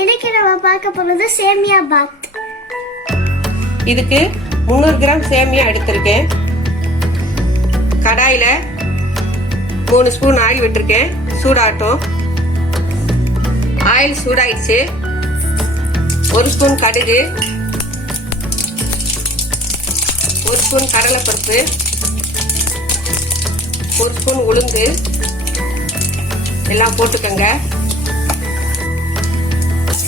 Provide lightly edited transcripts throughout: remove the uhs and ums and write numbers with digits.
இன்னைக்கு நம்ம பார்க்க போறது சேமியா பாத். இதுக்கு 300 கிராம் சேமியா எடுத்திருக்கேன். கடாயில 3 ஸ்பூன் ஆயில் விட்டுருக்கேன். சூடாகட்டும். ஆயில் சூடாயிடுச்சு. 1 ஸ்பூன் கடுகு, 1 ஸ்பூன் கடலைப்பருப்பு, 1 ஸ்பூன் உளுந்து எல்லாம் போட்டுக்கோங்க.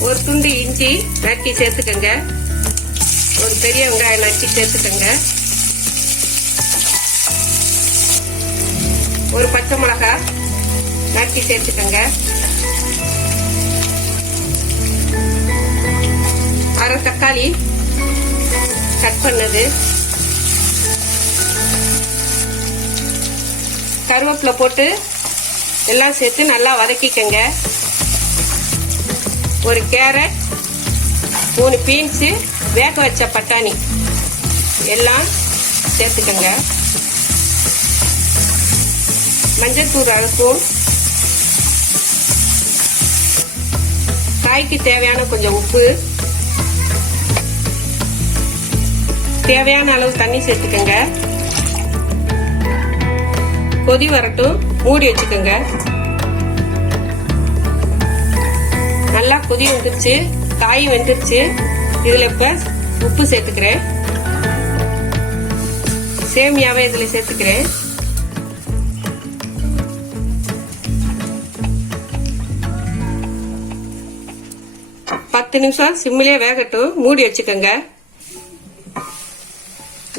ஒரு துண்டு இஞ்சி நறுக்கி சேர்த்துக்கோங்க. ஒரு பெரிய வெங்காயம் நறுக்கி சேர்த்துக்கோங்க. ஒரு பச்சை மிளகாய் நறுக்கி சேர்த்துக்கோங்க. அரை தக்காளி கட் பண்ணது, கருவேப்பிலை போட்டு எல்லாம் சேர்த்து நல்லா வதக்கிக்கங்க. ஒரு கேரட், 3 பீன்ஸ், வேக வச்ச பட்டாணி எல்லாம் சேர்த்துக்கங்க. மஞ்சள்தூள் அரை ஸ்பூன், காய்க்கு தேவையான கொஞ்சம் உப்பு, தேவையான அளவு தண்ணி சேர்த்துக்கங்க. கொதி வரட்டும், மூடி வச்சுக்கோங்க. நல்லா கொதி வந்துருச்சு, காய் வெந்துருச்சு. இதுல இப்ப உப்பு சேர்த்துக்கிறேன். சேமியாவை இதுல சேர்த்துக்கிறேன். பத்து நிமிஷம் சிம்மிலே வேகட்டும், மூடி வச்சுக்கோங்க.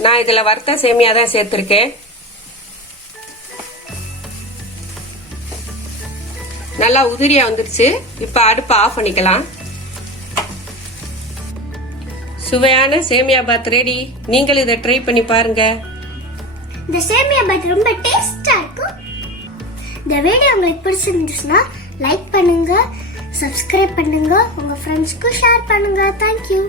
நான் இதுல வறுத்த சேமியா தான் சேர்த்திருக்கேன். நல்லா உதிரியா வந்துருச்சு. இப்ப அடுப்பை ஆஃப் பண்ணிக்கலாம். சுவையான சேமியா பாத் ரெடி. நீங்கள் இதை ட்ரை பண்ணி பாருங்க. இந்த சேமியா பாத் ரொம்ப டேஸ்டா இருக்கும். இந்த வீடியோ உங்களுக்கு பிடிச்சிருந்துச்சுன்னா லைக் பண்ணுங்க, சப்ஸ்கிரைப் பண்ணுங்க, உங்க ஃப்ரெண்ட்ஸ்க்கு ஷேர் பண்ணுங்க. தேங்க்யூ.